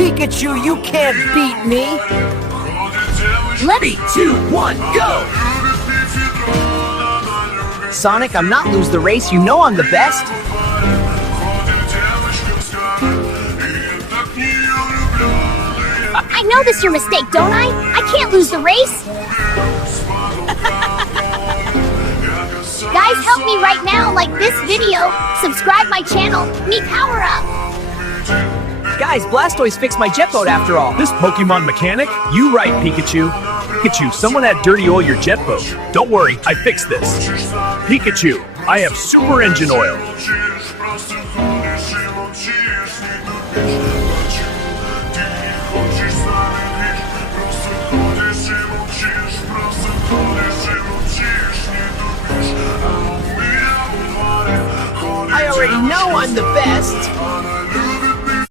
Pikachu, you can't beat me! Let's 3, 2, 1, go! Sonic, I'm not lose the race, you know I'm the best! I know this your mistake, don't I? I can't lose the race! Guys, help me right now, like this video, subscribe my channel, me power up! Guys, Blastoise fixed my jet boat after all. This Pokemon mechanic? You right, Pikachu. Pikachu, someone had dirty oil your jet boat. Don't worry, I fixed this. Pikachu, I have super engine oil. I already know I'm the best!